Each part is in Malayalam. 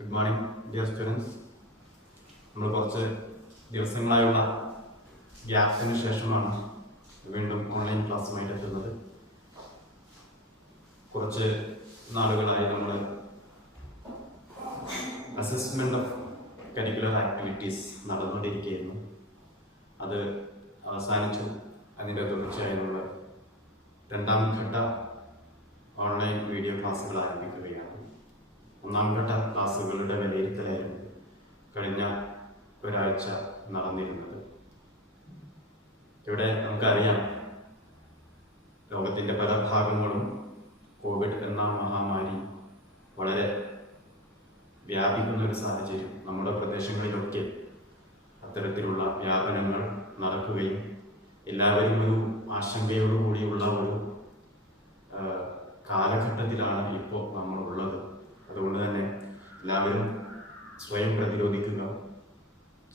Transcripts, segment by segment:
Good morning, dear students. നമ്മൾ കുറച്ച് ദിവസങ്ങളായുള്ള ഗ്യാപ്പിന് ശേഷമാണ് വീണ്ടും ഓൺലൈൻ ക്ലാസ്സുമായിട്ട് എത്തുന്നത്. കുറച്ച് നാളുകളായി നമ്മൾ അസസ്മെന്റ് ഓഫ് കരിക്കുലർ ആക്ടിവിറ്റീസ് നടന്നുകൊണ്ടിരിക്കുകയായിരുന്നു. അത് അവസാനിച്ചു. അതിൻ്റെ തുടർച്ചയായി നമ്മൾ രണ്ടാം ഘട്ട ഓൺലൈൻ വീഡിയോ ക്ലാസ്സുകൾ ആരംഭിക്കുകയാണ്. ഒന്നാം ഘട്ട ക്ലാസ്സുകളുടെ വിലയിരുത്തലായിരുന്നു കഴിഞ്ഞ ഒരാഴ്ച നടന്നിരുന്നത്. ഇവിടെ നമുക്കറിയാം, ലോകത്തിൻ്റെ പല ഭാഗങ്ങളും കോവിഡ് എന്ന മഹാമാരി വളരെ വ്യാപിക്കുന്ന ഒരു സാഹചര്യം. നമ്മുടെ പ്രദേശങ്ങളിലൊക്കെ അത്തരത്തിലുള്ള വ്യാപനങ്ങൾ നടക്കുകയും എല്ലാവരും ഒരു ആശങ്കയോടുകൂടിയുള്ള ഒരു കാലഘട്ടത്തിലാണ് ഇപ്പോൾ നമ്മളുള്ളത്. അതുകൊണ്ട് തന്നെ എല്ലാവരും സ്വയം പ്രതിരോധിക്കുക,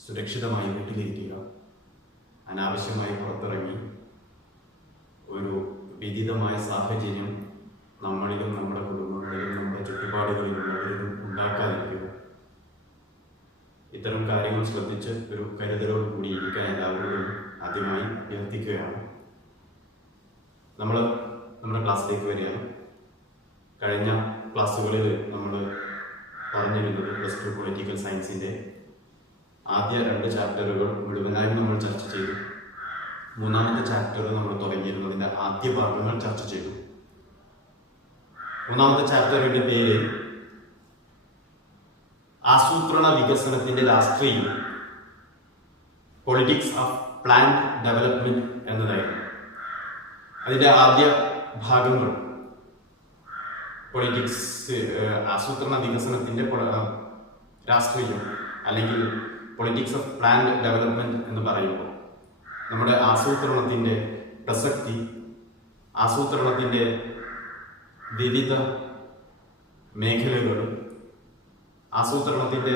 സുരക്ഷിതമായി വീട്ടിലിരിക്കുക, അനാവശ്യമായി പുറത്തിറങ്ങി ഒരു വിദിതമായ സാഹചര്യം നമ്മളിലും നമ്മുടെ കുടുംബങ്ങളിലും നമ്മുടെ ചുറ്റുപാടുകളിലുള്ളവരിലും ഉണ്ടാക്കാതിരിക്കുക. ഇത്തരം കാര്യങ്ങൾ ശ്രദ്ധിച്ച് ഒരു കരുതലോട് കൂടി ഇരിക്കാൻ എല്ലാവരോടും ആദ്യമായി അഭ്യർത്ഥിക്കുകയാണ്. നമ്മുടെ ക്ലാസ്സിലേക്ക് വരികയാണ്. കഴിഞ്ഞ ക്ലാസ്സുകളിൽ നമ്മൾ പറഞ്ഞിരുന്നത് +2 പൊളിറ്റിക്കൽ സയൻസിൻ്റെ ആദ്യ 2 ചാപ്റ്ററുകൾ മുഴുവനായും നമ്മൾ ചർച്ച ചെയ്തു. മൂന്നാമത്തെ ചാപ്റ്റർ നമ്മൾ തുടങ്ങിയിരുന്നതിൻ്റെ ആദ്യ ഭാഗങ്ങൾ ചർച്ച ചെയ്തു. മൂന്നാമത്തെ ചാപ്റ്ററിൻ്റെ പേര് ആസൂത്രണ വികസനത്തിൻ്റെ രാഷ്ട്രീയം, പൊളിറ്റിക്സ് ഓഫ് പ്ലാൻഡ് ഡെവലപ്മെന്റ് എന്നതായിരുന്നു. അതിൻ്റെ ആദ്യ ഭാഗങ്ങൾ പൊളിറ്റിക്സ്, ആസൂത്രണ വികസനത്തിൻ്റെ രാഷ്ട്രീയം അല്ലെങ്കിൽ പൊളിറ്റിക്സ് ഓഫ് പ്ലാൻഡ് ഡെവലപ്മെന്റ് എന്ന് പറയുമ്പോൾ നമ്മുടെ ആസൂത്രണത്തിൻ്റെ പ്രസക്തി, ആസൂത്രണത്തിൻ്റെ വിവിധ മേഖലകൾ, ആസൂത്രണത്തിൻ്റെ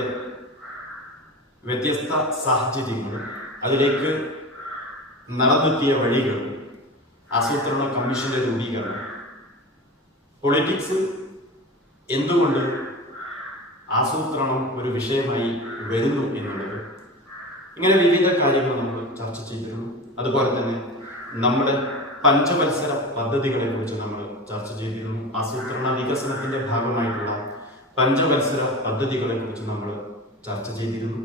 വ്യത്യസ്ത സാഹചര്യങ്ങൾ, അതിലേക്ക് നടന്നെത്തിയ വഴികൾ, ആസൂത്രണ കമ്മീഷന്റെ രൂപീകരണം, പൊളിറ്റിക്സ് എന്തുകൊണ്ട് ആസൂത്രണം ഒരു വിഷയമായി വരുന്നു എന്നുള്ളത്, ഇങ്ങനെ വിവിധ കാര്യങ്ങൾ നമ്മൾ ചർച്ച ചെയ്തിരുന്നു. അതുപോലെ തന്നെ നമ്മുടെ പഞ്ചവത്സര പദ്ധതികളെ കുറിച്ച് നമ്മൾ ചർച്ച ചെയ്തിരുന്നു. ആസൂത്രണ വികസനത്തിന്റെ ഭാഗമായിട്ടുള്ള പഞ്ചവത്സര പദ്ധതികളെ കുറിച്ച് നമ്മൾ ചർച്ച ചെയ്തിരുന്നു.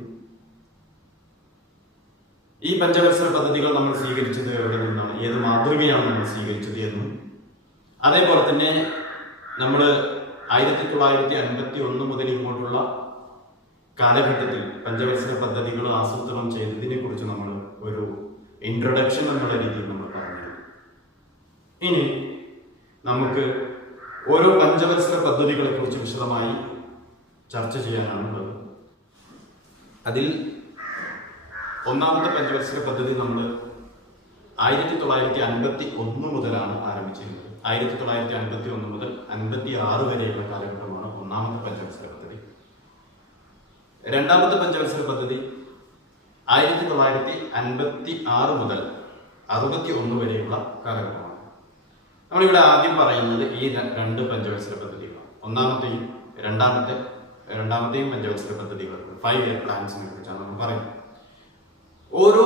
ഈ പഞ്ചവത്സര പദ്ധതികൾ നമ്മൾ സ്വീകരിച്ചത് എവിടെ നിന്നാണ്, ഏത് മാതൃകയാണ് നമ്മൾ സ്വീകരിച്ചത് എന്നും, അതേപോലെ തന്നെ നമ്മൾ 1951 മുതൽ ഇങ്ങോട്ടുള്ള കാലഘട്ടത്തിൽ പഞ്ചവത്സര പദ്ധതികൾ ആസൂത്രണം ചെയ്തതിനെ കുറിച്ച് നമ്മൾ ഒരു ഇൻട്രൊഡക്ഷൻ എന്നുള്ള രീതിയിൽ നമ്മൾ പറഞ്ഞു. ഇനി നമുക്ക് ഓരോ പഞ്ചവത്സര പദ്ധതികളെ കുറിച്ച് വിശദമായി ചർച്ച ചെയ്യാനാണുള്ളത്. അതിൽ ഒന്നാമത്തെ പഞ്ചവത്സര പദ്ധതി നമ്മൾ 1951 മുതലാണ് ആരംഭിച്ചിരുന്നത്. 1951 മുതൽ 56 വരെയുള്ള കാലഘട്ടമാണ് ഒന്നാമത്തെ പഞ്ചവത്സര പദ്ധതി. രണ്ടാമത്തെ പഞ്ചവത്സര പദ്ധതി 1956 മുതൽ 61 വരെയുള്ള കാലഘട്ടമാണ്. നമ്മളിവിടെ ആദ്യം പറയുന്നത് ഈ 2 പഞ്ചവത്സര പദ്ധതികളാണ്. ഒന്നാമത്തെയും രണ്ടാമത്തെയും പഞ്ചവത്സര പദ്ധതികൾ, 5 ഇയർ പ്ലാൻസിനെ കുറിച്ചാണ് നമ്മൾ പറയുന്നത്. ഓരോ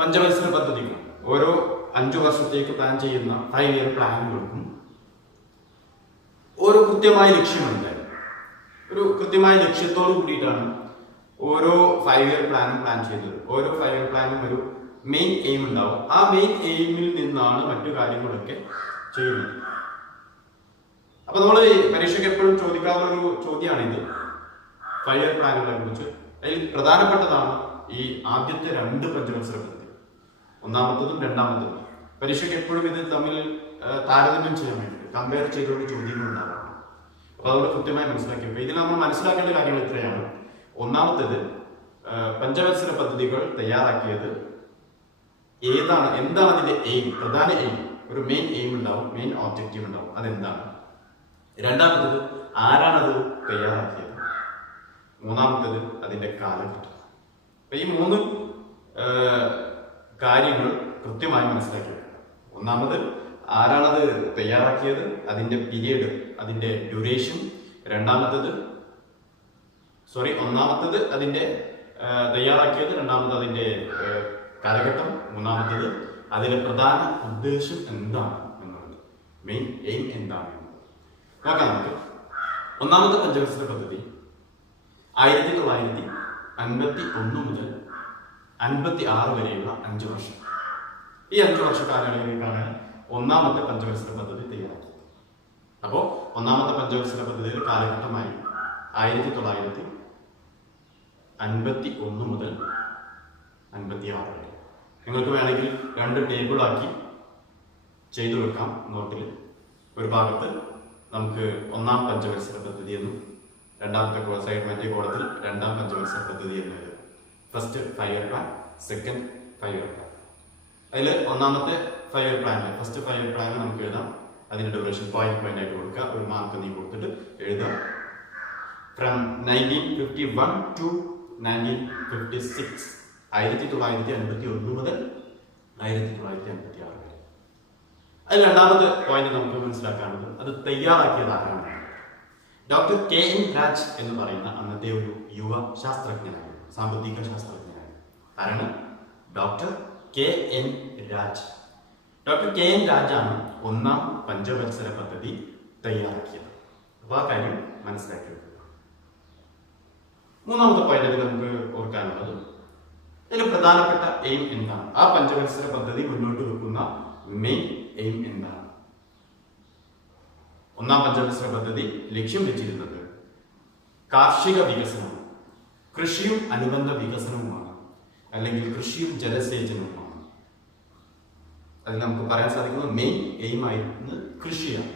പഞ്ചവത്സര പദ്ധതിക്കും, ഓരോ 5 വർഷത്തേക്ക് പ്ലാൻ ചെയ്യുന്ന 5 ഇയർ പ്ലാനുകൾക്കും ഒരു കൃത്യമായ ലക്ഷ്യമുണ്ട്. ഒരു കൃത്യമായ ലക്ഷ്യത്തോട് കൂടിയിട്ടാണ് ഓരോ 5 ഇയർ പ്ലാനും പ്ലാൻ ചെയ്തത്. ഓരോ 5 ഇയർ പ്ലാനും ഒരു മെയിൻ എയിം ഉണ്ടാവും. ആ മെയിൻ എയിമിൽ നിന്നാണ് മറ്റു കാര്യങ്ങളൊക്കെ ചെയ്യുന്നത്. അപ്പൊ നമ്മൾ പരീക്ഷയ്ക്ക് എപ്പോഴും ചോദിക്കാവുന്ന ഒരു ചോദ്യമാണിത്, 5 ഇയർ പ്ലാനുകളെ കുറിച്ച്. അതിൽ പ്രധാനപ്പെട്ടതാണ് ഈ ആദ്യത്തെ 2 പഞ്ചവത്സര പദ്ധതി, ഒന്നാമത്തതും രണ്ടാമത്തതും. പരീക്ഷയ്ക്ക് എപ്പോഴും ഇത് തമ്മിൽ താരതമ്യം ചെയ്യാൻ വേണ്ടിയിട്ട് കമ്പയർ ചെയ്തുകൊണ്ട് ചോദ്യങ്ങൾ ഉണ്ടാകാം. അപ്പൊ അതുകൊണ്ട് കൃത്യമായി മനസ്സിലാക്കിയപ്പോൾ ഇതിൽ നമ്മൾ മനസ്സിലാക്കേണ്ട കാര്യങ്ങൾ ഇത്രയാണ്. ഒന്നാമത്തേത്, പഞ്ചവത്സര പദ്ധതികൾ തയ്യാറാക്കിയത് എന്താണ് അതിന്റെ എയിം, പ്രധാന എയിം, ഒരു മെയിൻ എയിം ഉണ്ടാവും, മെയിൻ ഓബ്ജക്റ്റീവ് ഉണ്ടാവും, അതെന്താണ്. രണ്ടാമത്തേത്, ആരാണത് തയ്യാറാക്കിയത്. മൂന്നാമത്തേത്, അതിന്റെ കാലഘട്ടം. അപ്പൊ ഈ 3 കാര്യങ്ങൾ കൃത്യമായി മനസ്സിലാക്കി വെക്കണം. ഒന്നാമത്, ആരാണത് തയ്യാറാക്കിയത്, അതിന്റെ പീരിയഡ്, അതിന്റെ ഡ്യൂറേഷൻ. രണ്ടാമത്തേത്, ഒന്നാമത്തത് അതിന്റെ തയ്യാറാക്കിയത്, രണ്ടാമത് അതിന്റെ കാലഘട്ടം, മൂന്നാമത്തത് അതിലെ പ്രധാന ഉദ്ദേശം എന്താണ് എന്നുള്ളത്, മെയിൻ എയിം എന്താണ് എന്നുള്ളത് നോക്കാം നമുക്ക്. ഒന്നാമത്തെ പഞ്ചവത്സര പദ്ധതി 1951 മുതൽ 56 വരെയുള്ള 5 വർഷം. ഈ 5 വർഷ കാലയളവിലേക്കാണ് ഒന്നാമത്തെ പഞ്ചവത്സര പദ്ധതി തയ്യാറാക്കിയത്. അപ്പോൾ ഒന്നാമത്തെ പഞ്ചവത്സര പദ്ധതിയുടെ കാലഘട്ടമായി 1951 മുതൽ 56 വരെ. നിങ്ങൾക്ക് വേണമെങ്കിൽ 2 ടേബിളാക്കി ചെയ്തു വെക്കാം നോട്ടിൽ. ഒരു ഭാഗത്ത് നമുക്ക് ഒന്നാം പഞ്ചവത്സര പദ്ധതി എന്നും രണ്ടാമത്തെ മറ്റേ കോളത്തിൽ രണ്ടാം പഞ്ചവത്സര പദ്ധതി എന്ന് എഴുതുക. First 5 year plan, second 5 year plan. അതിൽ ഒന്നാമത്തെ 5 year plan, first 5 year plan നമുക്ക് എഴുതാം. അതിന്റെ ഡ്യൂറേഷൻ പോയിന്റ് ആയിട്ട് കൊടുക്കുക. ഒരു മാർക്ക് നീ കൊടുത്തിട്ട് എഴുതുക. ഫ്രം 1951 ടു 1956, 1951 മുതൽ 1956 വരെ. അതിൽ രണ്ടാമത്തെ പോയിന്റ് നമുക്ക് മനസ്സിലാക്കാനുള്ളത്, അത് തയ്യാറാക്കിയത് ആരാണ്? ഡോക്ടർ KN രാജ് എന്ന് പറയുന്ന അന്നത്തെ ഒരു യുവ ശാസ്ത്രജ്ഞനായിരുന്നു, സാമ്പത്തിക ശാസ്ത്രജ്ഞനായിരുന്നു. ആരാണ്? Doctor KN Raj. Doctor KN രാജാണ് ഒന്നാം പഞ്ചവത്സര പദ്ധതി തയ്യാറാക്കിയത്. അപ്പോൾ ആ കാര്യം മനസ്സിലാക്കി വെക്കുക. മൂന്നാമത്തെ പോയിന്റ് നമുക്ക് ഓർക്കാനുള്ളത്, ഇതിൽ പ്രധാനപ്പെട്ട എയിം എന്താണ്? ആ പഞ്ചവത്സര പദ്ധതി മുന്നോട്ട് വെക്കുന്ന മെയിൻ എയിം എന്താണ്? ഒന്നാം പഞ്ചവത്സര പദ്ധതി ലക്ഷ്യം വെച്ചിരുന്നത് കാർഷിക വികസനവും കൃഷിയും അനുബന്ധ വികസനവുമാണ്, അല്ലെങ്കിൽ കൃഷിയും ജലസേചനവുമാണ്. അതിൽ നമുക്ക് പറയാൻ സാധിക്കുന്നത് മെയിൻ എയിം ആയിരുന്നത് കൃഷിയാണ്.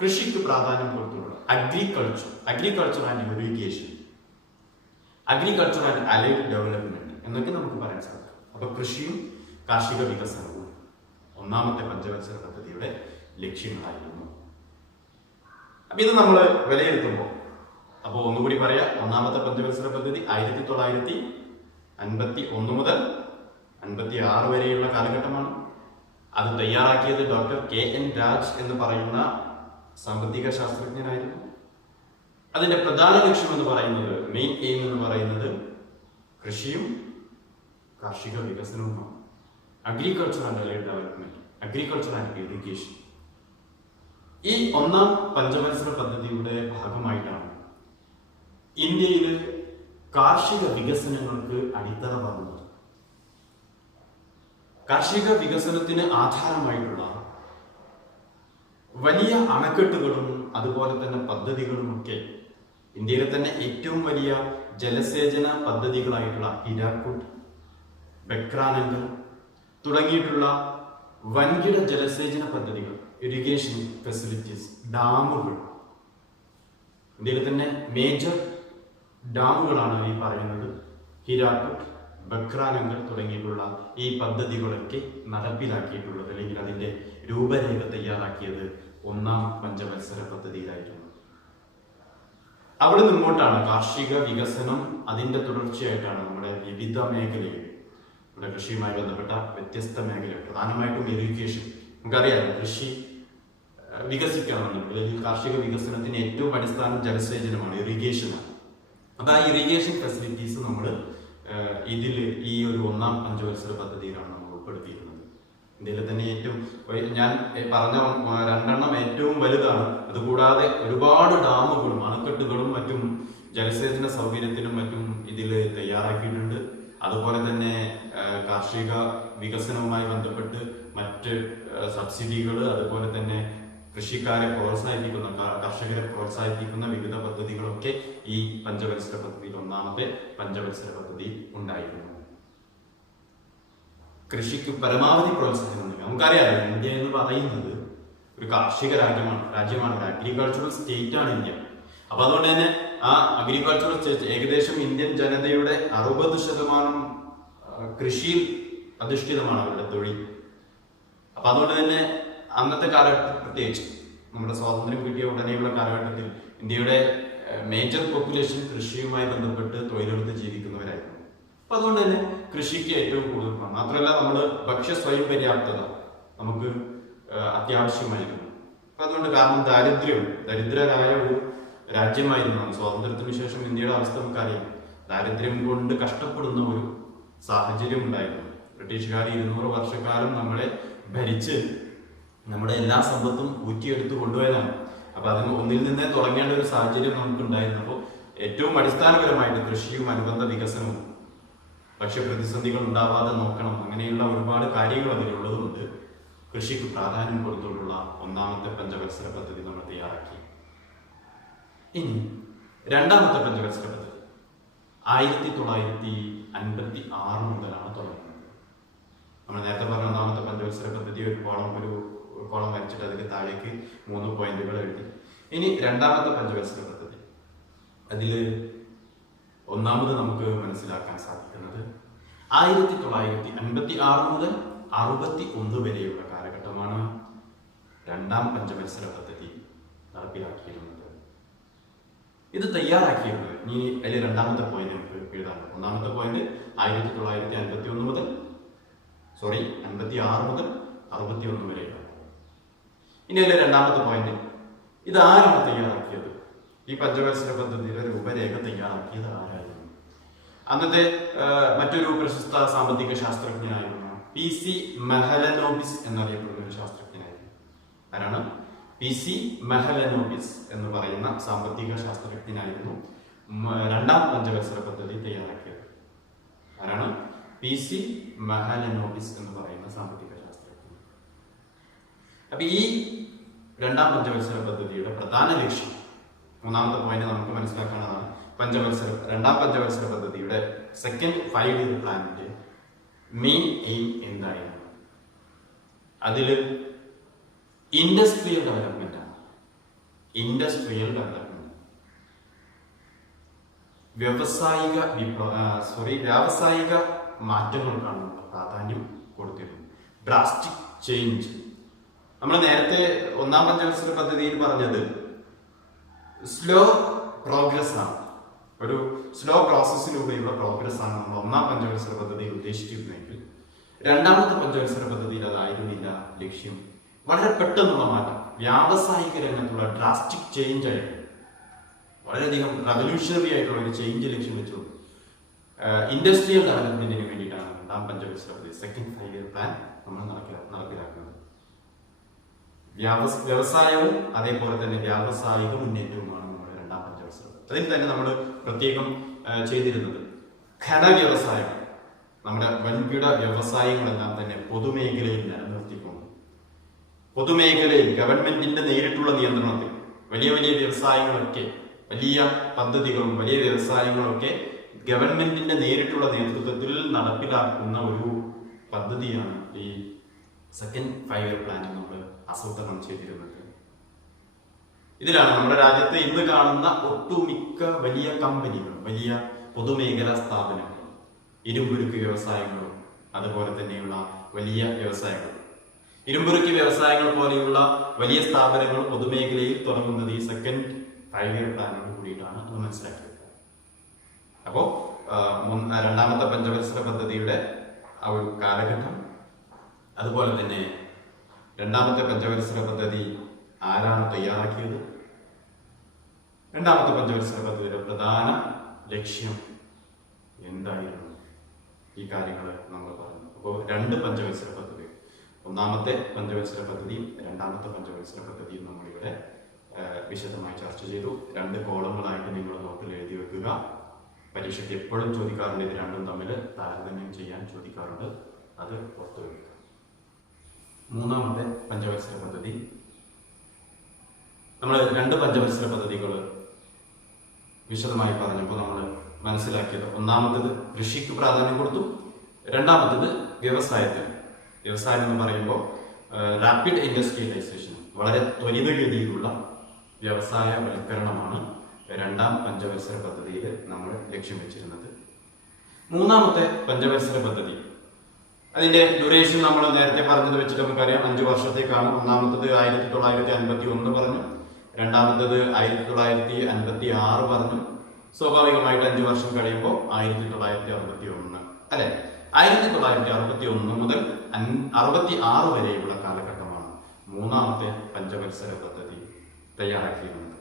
കൃഷിക്ക് പ്രാധാന്യം കൊടുത്തുള്ള agriculture and irrigation, agriculture and allied development എന്നൊക്കെ നമുക്ക് പറയാൻ സാധിക്കും. അപ്പൊ കൃഷിയും കാർഷിക വികസനവും ഒന്നാമത്തെ പഞ്ചവത്സര പദ്ധതിയുടെ ലക്ഷ്യങ്ങളായിരുന്നു. അപ്പൊ ഇത് നമ്മൾ വിലയിരുത്തുമ്പോൾ, അപ്പോൾ ഒന്നുകൂടി പറയാം, ഒന്നാമത്തെ പഞ്ചവത്സര പദ്ധതി 1951 മുതൽ 56 വരെയുള്ള കാലഘട്ടമാണ്. അത് തയ്യാറാക്കിയത് ഡോക്ടർ KN രാജ് എന്ന് പറയുന്ന സാമ്പത്തിക ശാസ്ത്രജ്ഞനായിരുന്നു. അതിന്റെ പ്രധാന ലക്ഷ്യം എന്ന് പറയുന്നത്, മെയിൻ എയിം എന്ന് പറയുന്നത് കൃഷിയും കാർഷിക വികസനവുമാണ്. Agriculture and allied development, agriculture and irrigation. ഈ ഒന്നാം പഞ്ചവത്സര പദ്ധതിയുടെ ഭാഗമായിട്ടാണ് ഇന്ത്യയിൽ കാർഷിക വികസനങ്ങൾക്ക് അടിത്തറ പറഞ്ഞത്. കാർഷിക വികസനത്തിന് ആധാരമായിട്ടുള്ള വലിയ അണക്കെട്ടുകളും അതുപോലെ തന്നെ പദ്ധതികളുമൊക്കെ ഇന്ത്യയിലെ തന്നെ ഏറ്റവും വലിയ ജലസേചന പദ്ധതികളായിട്ടുള്ള ഹിരാക്കുഡ്, ബക്രാനങ്കൽ തുടങ്ങിയിട്ടുള്ള വൻകിട ജലസേചന പദ്ധതികൾ, ഇറിഗേഷൻ ഫെസിലിറ്റീസ്, ഡാമുകൾ, ഇന്ത്യയിലെ തന്നെ മേജർ ഡാമുകളാണ് ഈ പറയുന്നത്. ഹിരാക്കുഡ്, ബക്രാനങ്കൽ തുടങ്ങിയിട്ടുള്ള ഈ പദ്ധതികളൊക്കെ നടപ്പിലാക്കിയിട്ടുള്ളത്, അല്ലെങ്കിൽ അതിന്റെ രൂപരേഖ തയ്യാറാക്കിയത് ഒന്നാം പഞ്ചവത്സര പദ്ധതിയിലായിരുന്നു. അവിടെ നിന്നോട്ടാണ് കാർഷിക വികസനം, അതിന്റെ തുടർച്ചയായിട്ടാണ് നമ്മുടെ വിവിധ മേഖലയിൽ, നമ്മുടെ കൃഷിയുമായി ബന്ധപ്പെട്ട വ്യത്യസ്ത മേഖലകൾ, പ്രധാനമായിട്ടും ഇറിഗേഷൻ. നമുക്കറിയാം, കൃഷി വികസിക്കണമെന്നുണ്ടെങ്കിൽ അല്ലെങ്കിൽ കാർഷിക വികസനത്തിന് ഏറ്റവും അടിസ്ഥാനം ജലസേചനമാണ്, ഇറിഗേഷനാണ്. അപ്പൊ ആ ഇറിഗേഷൻ ഫെസിലിറ്റീസ് നമ്മൾ ഇതിൽ ഈ ഒരു ഒന്നാം പഞ്ചവത്സര പദ്ധതിയിലാണ് നമ്മൾ ഉൾപ്പെടുത്തിയിരുന്നത്. ഇന്ത്യയിലെ തന്നെ ഏറ്റവും, ഞാൻ പറഞ്ഞ 2 ഏറ്റവും വലുതാണ്. അതുകൂടാതെ ഒരുപാട് ഡാമുകളും അണക്കെട്ടുകളും മറ്റും ജലസേചന സൗകര്യത്തിനും മറ്റും ഇതിൽ തയ്യാറാക്കിയിട്ടുണ്ട്. അതുപോലെ തന്നെ കാർഷിക വികസനവുമായി ബന്ധപ്പെട്ട് മറ്റ് സബ്സിഡികൾ, അതുപോലെ തന്നെ കൃഷിക്കാരെ പ്രോത്സാഹിപ്പിക്കുന്ന, കർഷകരെ പ്രോത്സാഹിപ്പിക്കുന്ന വിവിധ പദ്ധതികളൊക്കെ ഈ പഞ്ചവത്സര പദ്ധതിയിൽ, ഒന്നാമത്തെ പഞ്ചവത്സര പദ്ധതിയിൽ ഉണ്ടായിരുന്നു. കൃഷിക്ക് പരമാവധി പ്രോത്സാഹനം നൽകുക. നമുക്കറിയാം, ഇന്ത്യ എന്ന് പറയുന്നത് ഒരു കാർഷിക രാജ്യമാണ്, അഗ്രികൾച്ചറൽ സ്റ്റേറ്റ് ആണ് ഇന്ത്യ. അപ്പൊ അതുകൊണ്ട് തന്നെ ആ അഗ്രികൾച്ചറൽ സ്റ്റേറ്റ്, ഏകദേശം ഇന്ത്യൻ ജനതയുടെ 60% കൃഷിയിൽ അധിഷ്ഠിതമാണ് അവരുടെ തൊഴിൽ. അപ്പൊ അതുകൊണ്ട് തന്നെ അന്നത്തെ കാലഘട്ടത്തിൽ, പ്രത്യേകിച്ച് നമ്മുടെ സ്വാതന്ത്ര്യം കിട്ടിയ ഉടനെയുള്ള കാലഘട്ടത്തിൽ, ഇന്ത്യയുടെ മേജർ പോപ്പുലേഷൻ കൃഷിയുമായി ബന്ധപ്പെട്ട് തൊഴിലെടുത്ത് ജീവിക്കുന്നവരായിരുന്നു. അപ്പൊ അതുകൊണ്ട് തന്നെ കൃഷിക്ക് ഏറ്റവും കൂടുതൽ, മാത്രമല്ല നമ്മൾ ഭക്ഷ്യ സ്വയം പര്യാപ്തത നമുക്ക് അത്യാവശ്യമായിരുന്നു. അപ്പൊ അതുകൊണ്ട്, കാരണം ദരിദ്രരായ ഒരു രാജ്യമായിരുന്നു. സ്വാതന്ത്ര്യത്തിന് ശേഷം ഇന്ത്യയുടെ അവസ്ഥ നമുക്കറിയാം. ദാരിദ്ര്യം കൊണ്ട് കഷ്ടപ്പെടുന്ന ഒരു സാഹചര്യം ഉണ്ടായിരുന്നു. ബ്രിട്ടീഷുകാർ 200 വർഷക്കാലം നമ്മളെ ഭരിച്ച് നമ്മുടെ എല്ലാ സമ്പത്തും ഊറ്റിയെടുത്ത് കൊണ്ടുപോയതാണ്. അപ്പൊ അതിന് ഒന്നിൽ നിന്നേ തുടങ്ങേണ്ട ഒരു സാഹചര്യം നമുക്കുണ്ടായിരുന്നു. അപ്പോൾ ഏറ്റവും അടിസ്ഥാനപരമായിട്ട് കൃഷിയും അനുബന്ധ വികസനവും ഭക്ഷ്യപ്രതിസന്ധികൾ ഉണ്ടാവാതെ നോക്കണം. അങ്ങനെയുള്ള ഒരുപാട് കാര്യങ്ങൾ അതിലുള്ളതുകൊണ്ട് കൃഷിക്ക് പ്രാധാന്യം കൊടുത്തുകൊണ്ടുള്ള ഒന്നാമത്തെ പഞ്ചവത്സര പദ്ധതി നമ്മൾ തയ്യാറാക്കി. ഇനി രണ്ടാമത്തെ പഞ്ചവത്സര പദ്ധതി 1956 മുതലാണ് തുടങ്ങുന്നത്. നമ്മൾ നേരത്തെ പറഞ്ഞ ഒന്നാമത്തെ പഞ്ചവത്സര പദ്ധതി ഒരു കോളം വരച്ചിട്ട് അതിന് താഴേക്ക് 3 പോയിന്റുകൾ എഴുതി. ഇനി രണ്ടാമത്തെ പഞ്ചവത്സര പദ്ധതി, അതിൽ ഒന്നാമത് നമുക്ക് മനസ്സിലാക്കാൻ സാധിക്കുന്നത് 1956 മുതൽ 61 വരെയുള്ള കാലഘട്ടമാണ് രണ്ടാം പഞ്ചവത്സര പദ്ധതി നടപ്പിലാക്കിയിരുന്നത്. ഇത് തയ്യാറാക്കിയിരുന്നത്, ഇനി അതിൽ രണ്ടാമത്തെ പോയിന്റ് നമുക്ക് എഴുതാനുണ്ട്. ഒന്നാമത്തെ പോയിന്റ് 1956 മുതൽ 61 വരെയാണ്. ഇനി അതിലെ രണ്ടാമത്തെ പോയിന്റ്, ഇത് ആരാണ് തയ്യാറാക്കിയത്? ഈ പഞ്ചവത്സര പദ്ധതിയുടെ രൂപരേഖ തയ്യാറാക്കിയത് ആരായിരുന്നു? അന്നത്തെ മറ്റൊരു പ്രശസ്ത സാമ്പത്തിക ശാസ്ത്രജ്ഞനായിരുന്നു PC മെഹലനോബിസ് എന്നറിയപ്പെടുന്ന ഒരു ശാസ്ത്രജ്ഞനായിരുന്നു. ആരാണ്? PC മെഹലനോബിസ് എന്ന് പറയുന്ന സാമ്പത്തിക ശാസ്ത്രജ്ഞനായിരുന്നു രണ്ടാം പഞ്ചവത്സര പദ്ധതി തയ്യാറാക്കിയത്. ആരാണ്? PC മെഹലനോബിസ് എന്ന് പറയുന്ന സാമ്പത്തിക ശാസ്ത്രജ്ഞൻ. അപ്പൊ ഈ രണ്ടാം പഞ്ചവത്സര പദ്ധതിയുടെ പ്രധാന ലക്ഷ്യം, മൂന്നാമത്തെ പോയിന്റ് നമുക്ക് മനസ്സിലാക്കാനുള്ളതാണ്. രണ്ടാം പഞ്ചവത്സര പദ്ധതിയുടെ സെക്കൻഡ് 5 ഇയർ പ്ലാനിന്റെ മെയിൻ എയിം എന്തായിരുന്നു? അതില് ഇൻഡസ്ട്രിയൽ ഡെവലപ്മെന്റ് ആണ്. ഇൻഡസ്ട്രിയൽ ഡെവലപ്മെന്റ്, വ്യാവസായിക മാറ്റങ്ങൾക്കാണ് പ്രാധാന്യം കൊടുത്തിരുന്നത്. Drastic change. നമ്മൾ നേരത്തെ ഒന്നാം പഞ്ചവത്സര പദ്ധതിയിൽ പറഞ്ഞത് സ്ലോ പ്രോഗ്രസ് ആണ്, ഒരു സ്ലോ പ്രോസസ്സിലൂടെയുള്ള പ്രോഗ്രസ് ആണ് നമ്മൾ ഒന്നാം പഞ്ചവത്സര പദ്ധതിയിൽ ഉദ്ദേശിച്ചിരുന്നെങ്കിൽ രണ്ടാമത്തെ പഞ്ചവത്സര പദ്ധതിയിൽ അതായിരുന്നില്ല ലക്ഷ്യം. വളരെ പെട്ടെന്നുള്ള മാറ്റം, വ്യാവസായിക രംഗത്തുള്ള ഡ്രാസ്റ്റിക് ചേഞ്ച് ആയിട്ട് വളരെയധികം റവല്യൂഷണറി ആയിട്ടുള്ള ഒരു ചേഞ്ച് ലക്ഷ്യം വെച്ചു ഇൻഡസ്ട്രിയൽ ഡെവലപ്മെന്റിന് വേണ്ടിയിട്ടാണ് രണ്ടാം പഞ്ചവത്സര പദ്ധതി സെക്കൻഡ് 5 ഇയർ പ്ലാൻ നമ്മൾ നടപ്പിലാക്കുന്നത്. വ്യവസായവും അതേപോലെ തന്നെ വ്യാവസായിക മുന്നേറ്റവുമാണ് നമ്മുടെ രണ്ടാം പഞ്ചവത്സര പദ്ധതി. അതിൽ തന്നെ നമ്മൾ പ്രത്യേകം ചെയ്തിരുന്നത് ഖനവ്യവസായം, നമ്മുടെ വൻകിട വ്യവസായങ്ങളെല്ലാം തന്നെ പൊതുമേഖലയിൽ നിലനിർത്തിക്കൊണ്ട് പൊതുമേഖലയിൽ ഗവൺമെന്റിന്റെ നേരിട്ടുള്ള നിയന്ത്രണത്തിൽ വലിയ വലിയ വ്യവസായങ്ങളൊക്കെ, വലിയ പദ്ധതികളും വലിയ വ്യവസായങ്ങളൊക്കെ ഗവൺമെന്റിന്റെ നേരിട്ടുള്ള നേതൃത്വത്തിൽ നടപ്പിലാക്കുന്ന ഒരു പദ്ധതിയാണ് ഈ സെക്കൻഡ് 5 ഇയർ പ്ലാനിൽ നമ്മൾ ആസൂത്രണം ചെയ്തിരുന്നത്. ഇതിലാണ് നമ്മുടെ രാജ്യത്തെ ഇന്ന് കാണുന്ന ഒട്ടുമിക്ക വലിയ കമ്പനികളും വലിയ പൊതുമേഖലാ സ്ഥാപനങ്ങളും ഇരുമ്പുരുക്ക് വ്യവസായങ്ങളും അതുപോലെ തന്നെയുള്ള വലിയ വ്യവസായങ്ങളും, ഇരുമ്പുരുക്ക് വ്യവസായങ്ങൾ പോലെയുള്ള വലിയ സ്ഥാപനങ്ങൾ പൊതുമേഖലയിൽ തുടങ്ങുന്നത് ഈ സെക്കൻഡ് 5 ഇയർ പ്ലാനോട് കൂടിയിട്ടാണ് അത് മനസ്സിലാക്കിയത്. അപ്പോൾ രണ്ടാമത്തെ പഞ്ചവത്സര പദ്ധതിയുടെ ആ ഒരു കാലഘട്ടം, അതുപോലെ തന്നെ രണ്ടാമത്തെ പഞ്ചവത്സര പദ്ധതി ആരാണ് തയ്യാറാക്കിയത്, രണ്ടാമത്തെ പഞ്ചവത്സര പദ്ധതിയുടെ പ്രധാന ലക്ഷ്യം എന്തായിരുന്നു, ഈ കാര്യങ്ങൾ നമ്മൾ പറഞ്ഞു. അപ്പോൾ 2 പഞ്ചവത്സര പദ്ധതി, ഒന്നാമത്തെ പഞ്ചവത്സര പദ്ധതിയും രണ്ടാമത്തെ പഞ്ചവത്സര പദ്ധതിയും നമ്മളിവിടെ വിശദമായി ചർച്ച ചെയ്തു. 2 കോളങ്ങളായിട്ട് നിങ്ങൾ നോട്ടിൽ എഴുതി വെക്കുക. പരീക്ഷയ്ക്ക് എപ്പോഴും ചോദിക്കാറുണ്ട്, ഇത് രണ്ടും തമ്മിൽ താരതമ്യം ചെയ്യാൻ ചോദിക്കാറുണ്ട്, അത് ഓർത്തു വെക്കുക. മൂന്നാമത്തെ പഞ്ചവത്സര പദ്ധതി, നമ്മൾ 2 പഞ്ചവത്സര പദ്ധതികൾ വിശദമായി പറഞ്ഞപ്പോൾ നമ്മൾ മനസ്സിലാക്കിയത്, ഒന്നാമത്തേത് കൃഷിക്ക് പ്രാധാന്യം കൊടുത്തു, രണ്ടാമത്തേത് വ്യവസായത്തിന്. വ്യവസായം എന്ന് പറയുമ്പോൾ റാപ്പിഡ് ഇൻഡസ്ട്രിയലൈസേഷൻ, വളരെ ത്വരിതഗതിയിലുള്ള വ്യവസായവൽക്കരണമാണ് രണ്ടാം പഞ്ചവത്സര പദ്ധതിയിൽ നമ്മൾ ലക്ഷ്യം വെച്ചിരുന്നത്. മൂന്നാമത്തെ പഞ്ചവത്സര പദ്ധതി, അതിന്റെ ഡ്യൂറേഷൻ നമ്മൾ നേരത്തെ പറഞ്ഞത് വെച്ചിട്ട് നമുക്കറിയാം 5 വർഷത്തേക്കാണ്. ഒന്നാമത്തത് 1951 പറഞ്ഞു, രണ്ടാമത്തത് 1956 പറഞ്ഞു. സ്വാഭാവികമായിട്ട് 5 വർഷം കഴിയുമ്പോൾ 1961 അല്ലെ, 1961 മുതൽ 66 വരെയുള്ള കാലഘട്ടമാണ് മൂന്നാമത്തെ പഞ്ചവത്സര പദ്ധതി തയ്യാറാക്കിയിരുന്നത്.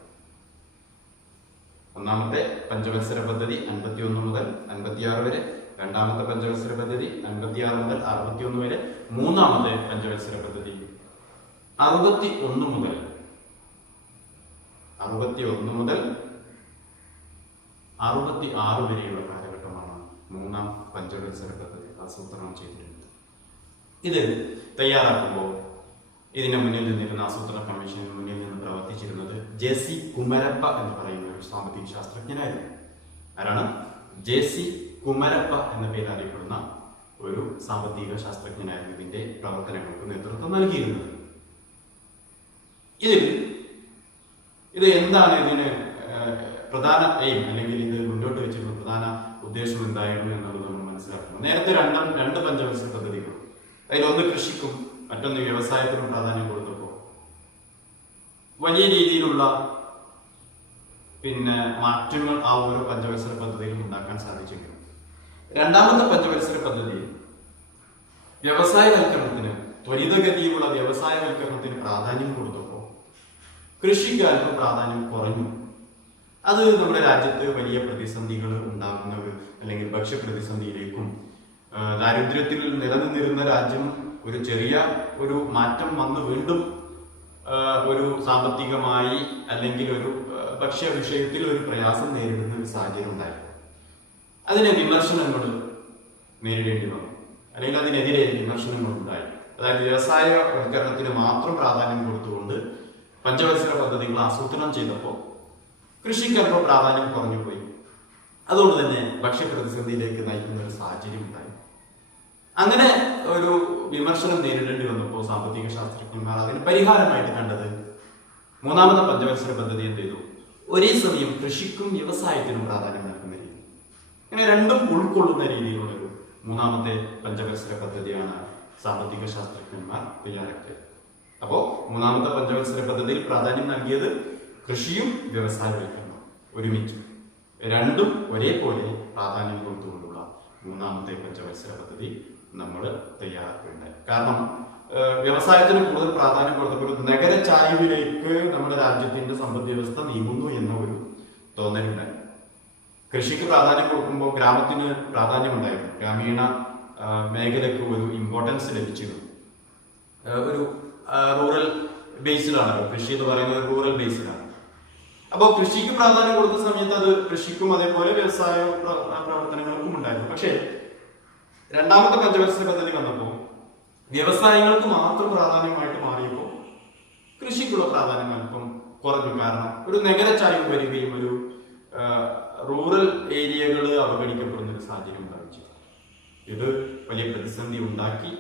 ഒന്നാമത്തെ പഞ്ചവത്സര പദ്ധതി 51 മുതൽ 56 വരെ, രണ്ടാമത്തെ പഞ്ചവത്സര പദ്ധതി 56 മുതൽ 61 വരെ, മൂന്നാമത്തെ പഞ്ചവത്സര പദ്ധതി 61 മുതൽ 66 വരെയുള്ള കാലഘട്ടമാണ് മൂന്നാം പഞ്ചവത്സര പദ്ധതി ആസൂത്രണം ചെയ്തിരുന്നത്. ഇത് തയ്യാറാക്കുമ്പോൾ ഇതിന് മുന്നിൽ നിന്നിരുന്ന ആസൂത്രണ കമ്മീഷന് മുന്നിൽ നിന്ന് പ്രവർത്തിച്ചിരുന്നത് JC കുമരപ്പ എന്ന് പറയുന്ന ഒരു സാമ്പത്തിക ശാസ്ത്രജ്ഞനായിരുന്നു. ആരാണ്? JC കുമരപ്പ എന്ന പേര് അറിയപ്പെടുന്ന ഒരു സാമ്പത്തിക ശാസ്ത്രജ്ഞനായിരുന്നു ഇതിന്റെ പ്രവർത്തനങ്ങൾക്ക് നേതൃത്വം നൽകിയിരുന്നത്. ഇത് എന്താണ് ഇതിന് പ്രധാന എയിം, അല്ലെങ്കിൽ ഇത് മുന്നോട്ട് വെച്ചിരുന്ന പ്രധാന ഉദ്ദേശം എന്തായിരുന്നു എന്നുള്ളത് നമ്മൾ മനസ്സിലാക്കണം. നേരത്തെ രണ്ട് പഞ്ചവത്സര പദ്ധതികൾ, അതിലൊന്ന് കൃഷിക്കും മറ്റൊന്ന് വ്യവസായത്തിനും പ്രാധാന്യം കൊടുത്തപ്പോൾ വലിയ രീതിയിലുള്ള മാറ്റങ്ങൾ ആ ഓരോ പഞ്ചവത്സര പദ്ധതിയിലും ഉണ്ടാക്കാൻ സാധിച്ചെങ്കിലും രണ്ടാമത്തെ പഞ്ചവത്സര പദ്ധതിയിൽ വ്യവസായവൽക്കരണത്തിന്, ത്വരിതഗതിയിലുള്ള വ്യവസായവൽക്കരണത്തിന് പ്രാധാന്യം കൊടുത്തപ്പോൾ കൃഷിക്ക് അല്പം പ്രാധാന്യം കുറഞ്ഞു. അത് നമ്മുടെ രാജ്യത്ത് വലിയ പ്രതിസന്ധികൾ ഉണ്ടാകുന്ന അല്ലെങ്കിൽ ഭക്ഷ്യപ്രതിസന്ധിയിലേക്കും ദാരിദ്ര്യത്തിൽ നിലനിന്നിരുന്ന രാജ്യം ഒരു ചെറിയ മാറ്റം വന്ന് വീണ്ടും ഒരു സാമ്പത്തികമായി അല്ലെങ്കിൽ ഒരു ഭക്ഷ്യ വിഷയത്തിൽ ഒരു പ്രയാസം നേരിടുന്ന ഒരു സാഹചര്യം ഉണ്ടായിരുന്നു. അതിനെ വിമർശനങ്ങൾ നേരിടേണ്ടി വന്നു, അല്ലെങ്കിൽ അതിനെതിരെ വിമർശനങ്ങൾ ഉണ്ടായി. അതായത് വ്യവസായവൽക്കരണത്തിന് മാത്രം പ്രാധാന്യം കൊടുത്തുകൊണ്ട് പഞ്ചവത്സര പദ്ധതികൾ ആസൂത്രണം ചെയ്തപ്പോൾ കൃഷിക്ക് അല്പം പ്രാധാന്യം കുറഞ്ഞുപോയി. അതുകൊണ്ട് തന്നെ ഭക്ഷ്യപ്രതിസന്ധിയിലേക്ക് നയിക്കുന്ന ഒരു സാഹചര്യം ഉണ്ടായി. അങ്ങനെ ഒരു വിമർശനം നേരിടേണ്ടി വന്നപ്പോൾ സാമ്പത്തിക ശാസ്ത്രജ്ഞന്മാർ അതിന് പരിഹാരമായിട്ട് കണ്ടത് മൂന്നാമത്തെ പഞ്ചവത്സര പദ്ധതി എന്ത് ചെയ്തു? ഒരേ സമയം കൃഷിക്കും വ്യവസായത്തിനും പ്രാധാന്യം നൽകുന്ന രീതി, അങ്ങനെ രണ്ടും ഉൾക്കൊള്ളുന്ന രീതിയിലുള്ള ഒരു മൂന്നാമത്തെ പഞ്ചവത്സര പദ്ധതിയാണ് സാമ്പത്തിക ശാസ്ത്രജ്ഞന്മാർ തയ്യാറാക്കിയത്. അപ്പോൾ മൂന്നാമത്തെ പഞ്ചവത്സര പദ്ധതിയിൽ പ്രാധാന്യം നൽകിയത് കൃഷിയും വ്യവസായവൽക്കരണവും ഒരുമിച്ച് രണ്ടും ഒരേപോലെ പ്രാധാന്യം കൊടുത്തുകൊണ്ടുള്ള മൂന്നാമത്തെ പഞ്ചവത്സര പദ്ധതി നമ്മൾ തയ്യാറാക്കുകയുണ്ടായി. കാരണം വ്യവസായത്തിന് കൂടുതൽ പ്രാധാന്യം കൊടുത്തപ്പോൾ നഗര ചായ്വിലേക്ക് നമ്മുടെ രാജ്യത്തിന്റെ സമ്പദ് വ്യവസ്ഥ നീങ്ങുന്നു എന്ന ഒരു തോന്നലുണ്ടായി. കൃഷിക്ക് പ്രാധാന്യം കൊടുക്കുമ്പോൾ ഗ്രാമത്തിന് പ്രാധാന്യം ഉണ്ടായിരുന്നു, ഗ്രാമീണ മേഖലയ്ക്ക് ഒരു ഇമ്പോർട്ടൻസ് ലഭിച്ചിരുന്നു. ഒരു റൂറൽ ബേസിലാണല്ലോ കൃഷി എന്ന് പറയുന്നത്, റൂറൽ ബേസിലാണ്. അപ്പോൾ കൃഷിക്ക് പ്രാധാന്യം കൊടുത്ത സമയത്ത് അത് കൃഷിക്കും അതേപോലെ വ്യവസായ പ്രവർത്തനങ്ങൾക്കും ഉണ്ടായിരുന്നു. പക്ഷേ രണ്ടാമത്തെ പഞ്ചവത്സര പദ്ധതി വന്നപ്പോൾ വ്യവസായങ്ങൾക്ക് മാത്രം പ്രാധാന്യമായിട്ട് മാറിയപ്പോൾ കൃഷിക്കുള്ള പ്രാധാന്യം അല്പം കുറഞ്ഞു. കാരണം ഒരു നഗരച്ചായ്വ് വരികയും ഒരു റൂറൽ ഏരിയകൾ അവഗണിക്കപ്പെടുന്ന ഒരു സാഹചര്യം ഉണ്ടായി. ഇത് വലിയ പ്രതിസന്ധി ഉണ്ടാക്കി,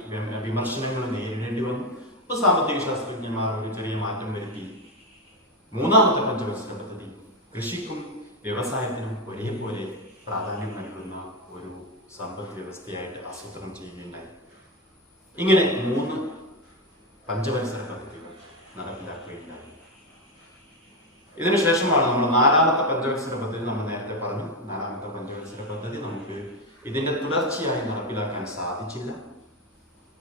വിമർശനങ്ങൾ നേരിടേണ്ടി വന്നു. ഇപ്പോൾ സാമ്പത്തിക ശാസ്ത്രജ്ഞന്മാർ ഒരു ചെറിയ മാറ്റം വരുത്തി മൂന്നാമത്തെ പഞ്ചവത്സര പദ്ധതി കൃഷിക്കും വ്യവസായത്തിനും ഒരേപോലെ പ്രാധാന്യം നൽകുന്ന ഒരു സമ്പദ് വ്യവസ്ഥയായിട്ട് ആസൂത്രണം ചെയ്യുകയുണ്ടായി. ഇങ്ങനെ 3 പഞ്ചവത്സര പദ്ധതികൾ നടപ്പിലാക്കുകയുണ്ടായി. ഇതിനുശേഷമാണ് നമ്മൾ നാലാമത്തെ പഞ്ചവത്സര പദ്ധതി, നമ്മൾ നേരത്തെ പറഞ്ഞു, നാലാമത്തെ പഞ്ചവത്സര പദ്ധതി നമുക്ക് ഇതിന്റെ തുടർച്ചയായി നടപ്പിലാക്കാൻ സാധിച്ചില്ല.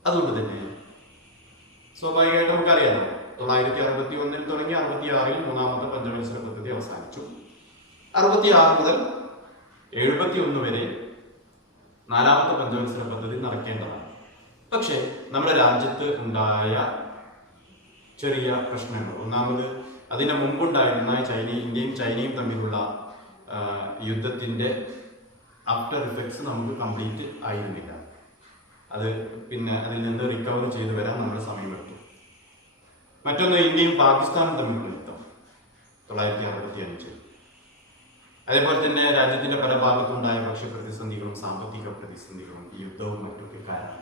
അതുകൊണ്ട് തന്നെ സ്വാഭാവികമായിട്ട് നമുക്കറിയാലോ, 1961 തുടങ്ങി 66 മൂന്നാമത്തെ പഞ്ചവത്സര പദ്ധതി അവസാനിച്ചു. 66 മുതൽ 71 വരെ നാലാമത്തെ പഞ്ചവത്സര പദ്ധതി നടക്കേണ്ടതാണ്. പക്ഷേ നമ്മുടെ രാജ്യത്ത് ഉണ്ടായ ചെറിയ പ്രശ്നങ്ങൾ, ഒന്നാമത് അതിന് മുമ്പുണ്ടായിരുന്ന ഇന്ത്യയും ചൈനയും തമ്മിലുള്ള യുദ്ധത്തിന്റെ ആഫ്റ്റർ ഇഫക്ട്സ് നമുക്ക് കംപ്ലീറ്റ് ആയിരുന്നില്ല. അത് അതിൽ നിന്ന് റിക്കവർ ചെയ്തു വരാൻ നമ്മുടെ സമയമെടുത്തു. മറ്റൊന്ന് ഇന്ത്യയും പാകിസ്ഥാനും തമ്മിലുള്ള യുദ്ധം 1965. അതേപോലെ തന്നെ രാജ്യത്തിന്റെ പല ഭാഗത്തുണ്ടായ ഭക്ഷ്യപ്രതിസന്ധികളും സാമ്പത്തിക പ്രതിസന്ധികളും ഈ യുദ്ധവും മറ്റൊക്കെ കാരണം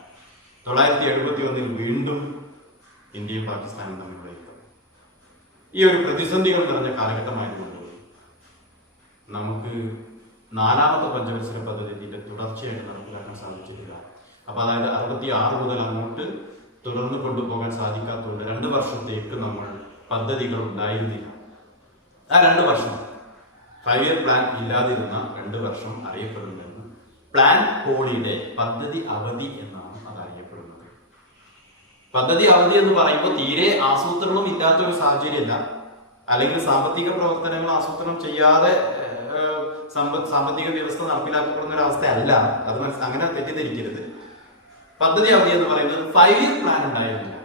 1971 വീണ്ടും ഇന്ത്യയും പാകിസ്ഥാനും തമ്മിലുള്ള യുദ്ധം. ഈ ഒരു പ്രതിസന്ധികൾ നിറഞ്ഞ കാലഘട്ടമായതുകൊണ്ട് നമുക്ക് നാലാമത്തെ പഞ്ചവത്സര പദ്ധതിയുടെ തുടർച്ചയായിട്ട് നടപ്പിലാക്കാൻ സാധിച്ചിട്ടില്ല. അപ്പൊ അതായത് 66 മുതൽ അങ്ങോട്ട് തുടർന്ന് കൊണ്ടുപോകാൻ സാധിക്കാത്തതുകൊണ്ട് 2 വർഷത്തേക്ക് നമ്മൾ പദ്ധതികൾ ഉണ്ടായിരുന്നില്ല. ആ 2 വർഷം 5 ഇയർ പ്ലാൻ ഇല്ലാതിരുന്ന 2 വർഷം അറിയപ്പെടുന്നത് പ്ലാൻ ഹോളിഡേ, പദ്ധതി അവധി എന്നാണ് അത് അറിയപ്പെടുന്നത്. പദ്ധതി അവധി എന്ന് പറയുമ്പോൾ തീരെ ആസൂത്രണം ഇല്ലാത്ത ഒരു സാഹചര്യമല്ല, അല്ലെങ്കിൽ സാമ്പത്തിക പ്രവർത്തനങ്ങൾ ആസൂത്രണം ചെയ്യാതെ സാമ്പത്തിക വ്യവസ്ഥ നടപ്പിലാക്കപ്പെടുന്ന ഒരു അവസ്ഥയല്ല. അത് അങ്ങനെ തെറ്റിദ്ധരിക്കരുത്. പദ്ധതി അവധി എന്ന് പറയുന്നത് 5 ഇയർ പ്ലാൻ ഉണ്ടായിരുന്നില്ല.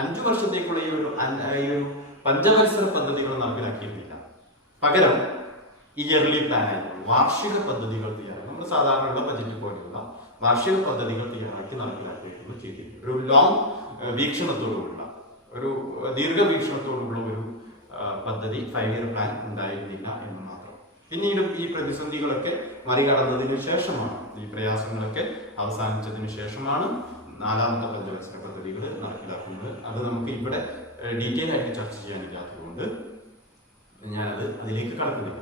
5 വർഷത്തേക്കുള്ള ഈ ഒരു പഞ്ചവത്സര പദ്ധതികൾ നടപ്പിലാക്കിയിട്ടില്ല. പകരം ഇയർലി പ്ലാൻ ആയിരുന്നു, വാർഷിക പദ്ധതികൾ തയ്യാറാക്കി. നമ്മൾ സാധാരണയുള്ള ബജറ്റ് പോലെയുള്ള വാർഷിക പദ്ധതികൾ തയ്യാറാക്കി നടപ്പിലാക്കിയിരുന്നു ചെയ്തിട്ടുണ്ട്. ഒരു ലോങ് വീക്ഷണത്തോടുള്ള, ഒരു ദീർഘവീക്ഷണത്തോടുള്ള ഒരു പദ്ധതി 5 ഇയർ പ്ലാൻ ഉണ്ടായിരുന്നില്ല എന്ന് മാത്രം. പിന്നീട് ഈ പ്രതിസന്ധികളൊക്കെ മറികടന്നതിന് ശേഷമാണ്, ഈ പ്രയാസങ്ങളൊക്കെ അവസാനിച്ചതിന് ശേഷമാണ് 4ാമത്തെ പഞ്ചവത്സര പദ്ധതികൾ നടപ്പിലാക്കുന്നത്. അത് നമുക്ക് ഇവിടെ ഡീറ്റെയിൽ ആയിട്ട് ചർച്ച ചെയ്യാനില്ലാത്തതുകൊണ്ട് ഞാനത് അതിലേക്ക് കടക്കുന്നില്ല.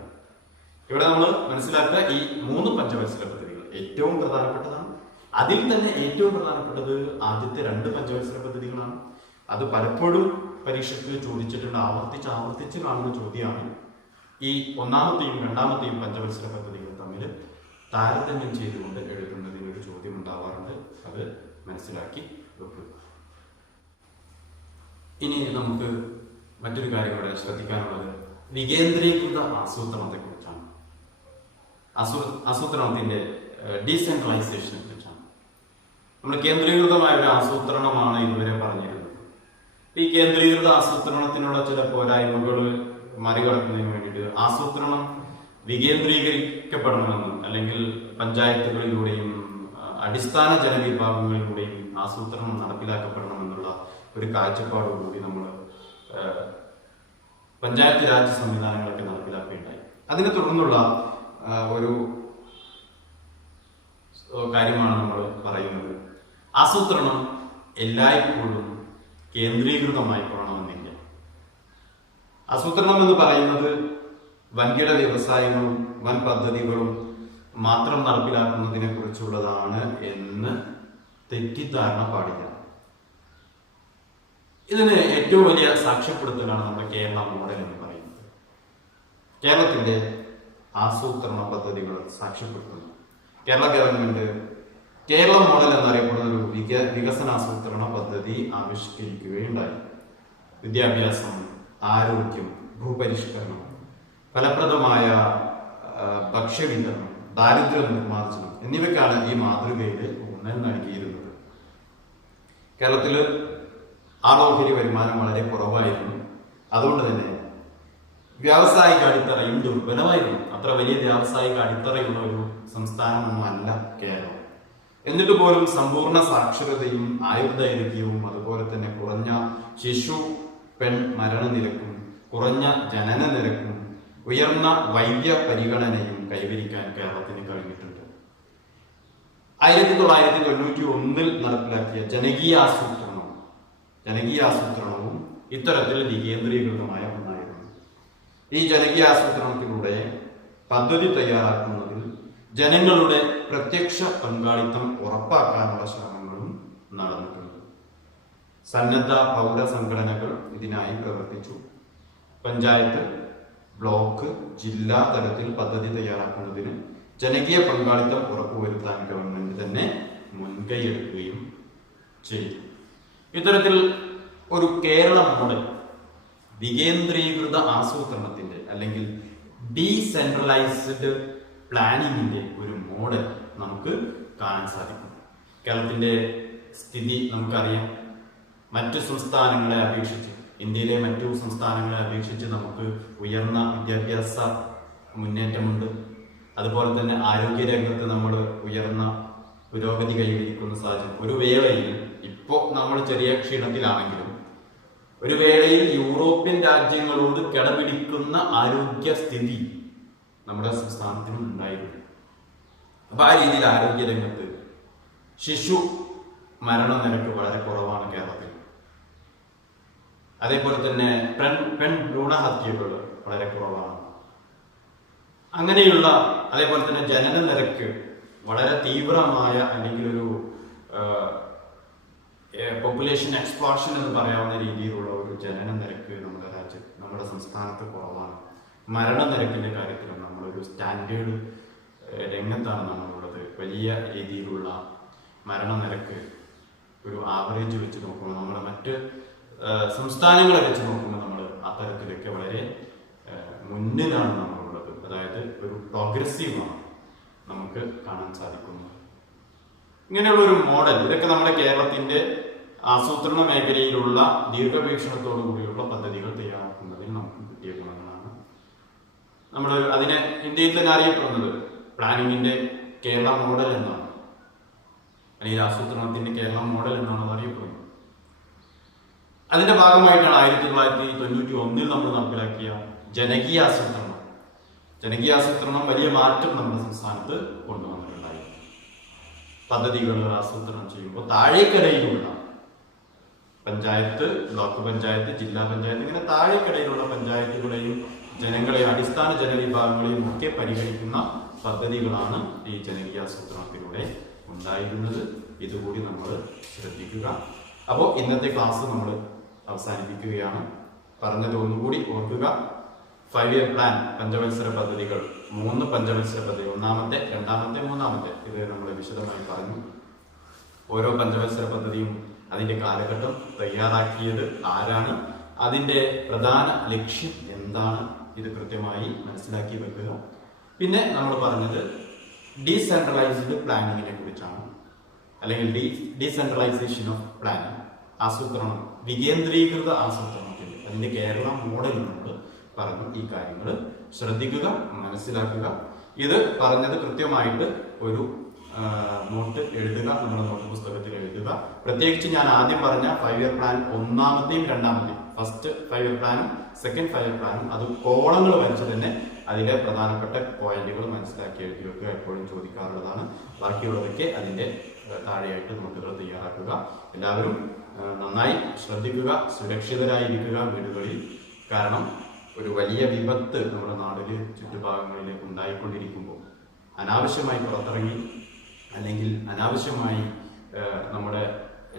ഇവിടെ നമ്മൾ മനസ്സിലാക്കുക, ഈ 3 പഞ്ചവത്സര പദ്ധതികൾ ഏറ്റവും പ്രധാനപ്പെട്ടതാണ്. അതിൽ തന്നെ ഏറ്റവും പ്രധാനപ്പെട്ടത് ആദ്യത്തെ 2 പഞ്ചവത്സര പദ്ധതികളാണ്. അത് പലപ്പോഴും പരീക്ഷയ്ക്ക് ചോദിച്ചിട്ടുണ്ട്, ആവർത്തിച്ച് കാണുന്ന ചോദ്യമാണ്. ഈ 1ാമത്തെയും 2ാമത്തെയും പഞ്ചവത്സര പദ്ധതികൾ തമ്മിൽ താരതമ്യം ചെയ്തുകൊണ്ട് എഴുതുന്നതിനൊരു ചോദ്യം ഉണ്ടാവാറുണ്ട്. അത് മനസ്സിലാക്കി വെക്കുക. ഇനി നമുക്ക് മറ്റൊരു കാര്യം കൂടെ ശ്രദ്ധിക്കാനുള്ളത് വികേന്ദ്രീകൃത ആസൂത്രണത്തെ കുറിച്ചാണ്. ആസൂത്രണത്തിന്റെ ഡീസെൻട്രലൈസേഷനെ കുറിച്ചാണ്. നമ്മൾ കേന്ദ്രീകൃതമായ ഒരു ആസൂത്രണമാണ് ഇതുവരെ പറഞ്ഞിരുന്നത്. ഈ കേന്ദ്രീകൃത ആസൂത്രണത്തിനുള്ള ചില പോരായ്മകൾ മറികടക്കുന്നതിന് വേണ്ടിയിട്ട് ആസൂത്രണം വികേന്ദ്രീകരിക്കപ്പെടണമെന്നും, അല്ലെങ്കിൽ പഞ്ചായത്തുകളിലൂടെയും അടിസ്ഥാന ജനവിഭാഗങ്ങളിലൂടെയും ആസൂത്രണം നടപ്പിലാക്കപ്പെടണമെന്നുള്ള ഒരു കാഴ്ചപ്പാടോടുകൂടി നമ്മൾ പഞ്ചായത്ത് രാജ് സംവിധാനങ്ങളൊക്കെ നടപ്പിലാക്കുകയുണ്ടായി. അതിനെ തുടർന്നുള്ള ഒരു കാര്യമാണ് നമ്മൾ പറയുന്നത്, ആസൂത്രണം എല്ലായ്പ്പോഴും കേന്ദ്രീകൃതമായി കൊള്ളണമെന്നില്ല. ആസൂത്രണം എന്ന് പറയുന്നത് വൻകിട വ്യവസായങ്ങളും വൻ പദ്ധതികളും മാത്രം നടപ്പിലാക്കുന്നതിനെ കുറിച്ചുള്ളതാണ് എന്ന് തെറ്റിദ്ധാരണ പാടില്ല. ഇതിന് ഏറ്റവും വലിയ സാക്ഷ്യപ്പെടുത്തലാണ് നമ്മുടെ കേരള മോഡൽ എന്ന് പറയുന്നത്. കേരളത്തിന്റെ ആസൂത്രണ പദ്ധതികൾ സാക്ഷ്യപ്പെടുത്തുന്നു. കേരള ഗവൺമെന്റ് കേരള മോഡൽ എന്നറിയപ്പെടുന്ന ഒരു വികസനാസൂത്രണ പദ്ധതി ആവിഷ്കരിക്കുകയുണ്ടായി. വിദ്യാഭ്യാസം, ആരോഗ്യം, ഭൂപരിഷ്കരണം, ഫലപ്രദമായ ഭക്ഷ്യവിതരണം, ദാരിദ്ര്യ നിർമ്മാർജ്ജനം എന്നിവയ്ക്കാണ് ഈ മാതൃകയിൽ ഊന്നൽ നൽകിയിരുന്നത്. കേരളത്തില് ആളോഹരി വരുമാനം വളരെ കുറവായിരുന്നു. അതുകൊണ്ട് തന്നെ വ്യാവസായിക അടിത്തറയും ദുർബലമായിരുന്നു. അത്ര വലിയ വ്യാവസായിക അടിത്തറയുള്ള ഒരു സംസ്ഥാനമൊന്നും അല്ല കേരളം. എന്നിട്ട് പോലും സമ്പൂർണ്ണ സാക്ഷരതയും ആയുർദൈർഘ്യവും അതുപോലെ തന്നെ കുറഞ്ഞ ശിശു പെൺ മരണനിരക്കും കുറഞ്ഞ ജനന നിരക്കും ഉയർന്ന വൈദ്യ പരിഗണനയും കൈവരിക്കാൻ കേരളത്തിന് കഴിഞ്ഞിട്ടുണ്ട്. 1991 നടപ്പിലാക്കിയ ജനകീയാസൂത്രണവും ഇത്തരത്തിൽ വികേന്ദ്രീകൃതമായ ഒന്നായിരുന്നു. ഈ ജനകീയാസൂത്രണത്തിലൂടെ പദ്ധതി തയ്യാറാക്കുന്നതിൽ ജനങ്ങളുടെ പ്രത്യക്ഷ പങ്കാളിത്തം ഉറപ്പാക്കാനുള്ള ശ്രമങ്ങളും നടന്നിട്ടുണ്ട്. സന്നദ്ധ പൗര സംഘടനകൾ ഇതിനായി പ്രവർത്തിച്ചു. പഞ്ചായത്ത്, ബ്ലോക്ക്, ജില്ലാ തലത്തിൽ പദ്ധതി തയ്യാറാക്കുന്നതിന് ജനകീയ പങ്കാളിത്തം ഉറപ്പുവരുത്താൻ ഗവൺമെന്റ് തന്നെ മുൻകൈയെടുക്കുകയും ചെയ്തു. ഇത്തരത്തിൽ ഒരു കേരള മോഡൽ, വികേന്ദ്രീകൃത ആസൂത്രണത്തിന്റെ അല്ലെങ്കിൽ ഡീസെൻട്രലൈസ്ഡ് പ്ലാനിങ്ങിന്റെ ഒരു മോഡൽ നമുക്ക് കാണാൻ സാധിക്കും. കേരളത്തിന്റെ സ്ഥിതി നമുക്കറിയാം. മറ്റു സംസ്ഥാനങ്ങളെ അപേക്ഷിച്ച്, ഇന്ത്യയിലെ മറ്റു സംസ്ഥാനങ്ങളെ അപേക്ഷിച്ച് നമുക്ക് ഉയർന്ന വിദ്യാഭ്യാസ മുന്നേറ്റമുണ്ട്. അതുപോലെ തന്നെ ആരോഗ്യ രംഗത്ത് നമ്മൾ ഉയർന്ന പുരോഗതി കൈവരിക്കുന്ന സാഹചര്യം. ഒരു വേളയിൽ, ഇപ്പോൾ നമ്മൾ ചെറിയ ക്ഷീണത്തിലാണെങ്കിലും, ഒരു വേളയിൽ യൂറോപ്യൻ രാജ്യങ്ങളോട് കിടപിടിക്കുന്ന ആരോഗ്യ സ്ഥിതി നമ്മുടെ സംസ്ഥാനത്തിനും ഉണ്ടായിരുന്നു. അപ്പൊ ആ രീതിയിൽ ആരോഗ്യ രംഗത്ത് ശിശു മരണനിരക്ക് വളരെ കുറവാണ് കേരളത്തിൽ. അതേപോലെ തന്നെ പെൺ ഭ്രൂണഹത്യകൾ വളരെ കുറവാണ്. അങ്ങനെയുള്ള, അതേപോലെ തന്നെ ജനന നിരക്ക് വളരെ തീവ്രമായ അല്ലെങ്കിൽ ഒരു പോപ്പുലേഷൻ എക്സ്പ്ലോഷൻ എന്ന് പറയാവുന്ന രീതിയിലുള്ള ഒരു ജനന നിരക്ക് നമ്മുടെ സംസ്ഥാനത്ത് കുറവാണ്. മരണനിരക്കിന്റെ കാര്യത്തിലും നമ്മളൊരു സ്റ്റാൻഡേർഡ് രംഗത്താണ് നമ്മളുള്ളത്. വലിയ രീതിയിലുള്ള മരണനിരക്ക് ഒരു ആവറേജ് വെച്ച് നോക്കുമ്പോൾ, നമ്മുടെ മറ്റ് സംസ്ഥാനങ്ങളെ വെച്ച് നോക്കുമ്പോൾ നമ്മൾ അത്തരത്തിലൊക്കെ വളരെ മുന്നിലാണ് നമ്മളുള്ളത്. അതായത് ഒരു പ്രോഗ്രസീവാണ് നമുക്ക് കാണാൻ സാധിക്കുന്നത്. ഇങ്ങനെയുള്ള ഒരു മോഡൽ ഇതൊക്കെ നമ്മുടെ കേരളത്തിന്റെ ആസൂത്രണ മേഖലയിലുള്ള ദീർഘവീക്ഷണത്തോടു കൂടിയുള്ള പദ്ധതികൾ തയ്യാറാക്കുന്നതിന് നമുക്ക് കിട്ടിയ ഗുണങ്ങളാണ്. നമ്മൾ അതിനെ ഇന്ത്യയിൽ തന്നെ അറിയപ്പെടുന്നത് പ്ലാനിങ്ങിന്റെ കേരള മോഡൽ എന്നാണ്, അല്ലെങ്കിൽ ആസൂത്രണത്തിന്റെ കേരള മോഡൽ എന്നാണ് അത് അറിയപ്പെടുന്നത്. അതിന്റെ ഭാഗമായിട്ടാണ് 1991 നമ്മൾ നടപ്പിലാക്കിയ ജനകീയ ആസൂത്രണം. ജനകീയ ആസൂത്രണം വലിയ മാറ്റം നമ്മുടെ സംസ്ഥാനത്ത് കൊണ്ടുവന്നിട്ടുണ്ടായി. പദ്ധതികൾ ആസൂത്രണം ചെയ്യുമ്പോൾ താഴേക്കടയിലുള്ള പഞ്ചായത്ത്, ബ്ലോക്ക് പഞ്ചായത്ത്, ജില്ലാ പഞ്ചായത്ത്, ഇങ്ങനെ താഴേക്കടയിലുള്ള പഞ്ചായത്തുകളെയും ജനങ്ങളെയും അടിസ്ഥാന ജനവിഭാഗങ്ങളെയും ഒക്കെ പരിഗണിക്കുന്ന പദ്ധതികളാണ് ഈ ജനകീയ ആസൂത്രണത്തിലൂടെ ഉണ്ടായിരുന്നത്. ഇതുകൂടി നമ്മൾ ശ്രദ്ധിക്കുക. അപ്പോൾ ഇന്നത്തെ ക്ലാസ് നമ്മൾ അവസാനിപ്പിക്കുകയാണ്. പറഞ്ഞത് ഒന്നുകൂടി ഓർക്കുക. 5 ഇയർ പ്ലാൻ, പഞ്ചവത്സര പദ്ധതികൾ, 3 പഞ്ചവത്സര പദ്ധതി, ഒന്നാമത്തെ, രണ്ടാമത്തെ, മൂന്നാമത്തെ, ഇത് നമ്മൾ വിശദമായി പറഞ്ഞു. ഓരോ പഞ്ചവത്സര പദ്ധതിയും അതിന്റെ കാലഘട്ടം, തയ്യാറാക്കിയത് ആരാണ്, അതിന്റെ പ്രധാന ലക്ഷ്യം എന്താണ്, ഇത് കൃത്യമായി മനസ്സിലാക്കി വെക്കുക. പിന്നെ നമ്മൾ പറഞ്ഞത് ഡീസെൻട്രലൈസ്ഡ് പ്ലാനിങ്ങിനെ കുറിച്ചാണ്, അല്ലെങ്കിൽ ഡീസെൻട്രലൈസേഷൻ ഓഫ് പ്ലാനിങ്, ആസൂത്രണം, വികേന്ദ്രീകൃത ആസൂത്രണത്തിന്റെ അതിന്റെ കേരള മോഡൽ നമ്മൾ പറഞ്ഞു. ഈ കാര്യങ്ങൾ ശ്രദ്ധിക്കുക, മനസ്സിലാക്കുക. ഇത് പറഞ്ഞത് കൃത്യമായിട്ട് ഒരു നോട്ട് എഴുതുക, നമ്മുടെ നോട്ട് പുസ്തകത്തിൽ എഴുതുക. പ്രത്യേകിച്ച് ഞാൻ ആദ്യം പറഞ്ഞ 5 ഇയർ പ്ലാൻ ഒന്നാമത്തെയും രണ്ടാമത്തെയും, ഫസ്റ്റ് 5 ഇയർ പ്ലാനും സെക്കൻഡ് 5 ഇയർ പ്ലാനും, അത് കോളങ്ങൾ വരച്ച് തന്നെ അതിലെ പ്രധാനപ്പെട്ട പോയിന്റുകൾ മനസ്സിലാക്കി എഴുതി വെക്കുക. എപ്പോഴും ചോദിക്കാറുള്ളതാണ്. ബാക്കിയുള്ളവയ്ക്ക് അതിന്റെ താഴെയായിട്ട് നോട്ടുകൾ തയ്യാറാക്കുക. എല്ലാവരും നന്നായി ശ്രദ്ധിക്കുക, സുരക്ഷിതരായിരിക്കുക വീടുകളിൽ. കാരണം ഒരു വലിയ വിപത്ത് നമ്മുടെ നാടില് ചുറ്റുഭാഗങ്ങളിലേക്ക് ഉണ്ടായിക്കൊണ്ടിരിക്കുമ്പോൾ അനാവശ്യമായി പുറത്തിറങ്ങി അല്ലെങ്കിൽ അനാവശ്യമായി നമ്മുടെ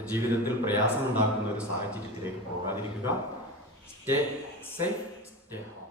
ജീവിതത്തിൽ പ്രയാസമുണ്ടാക്കുന്ന ഒരു സാഹചര്യത്തിലേക്ക് പോകാതിരിക്കുക. Stay safe, stay home.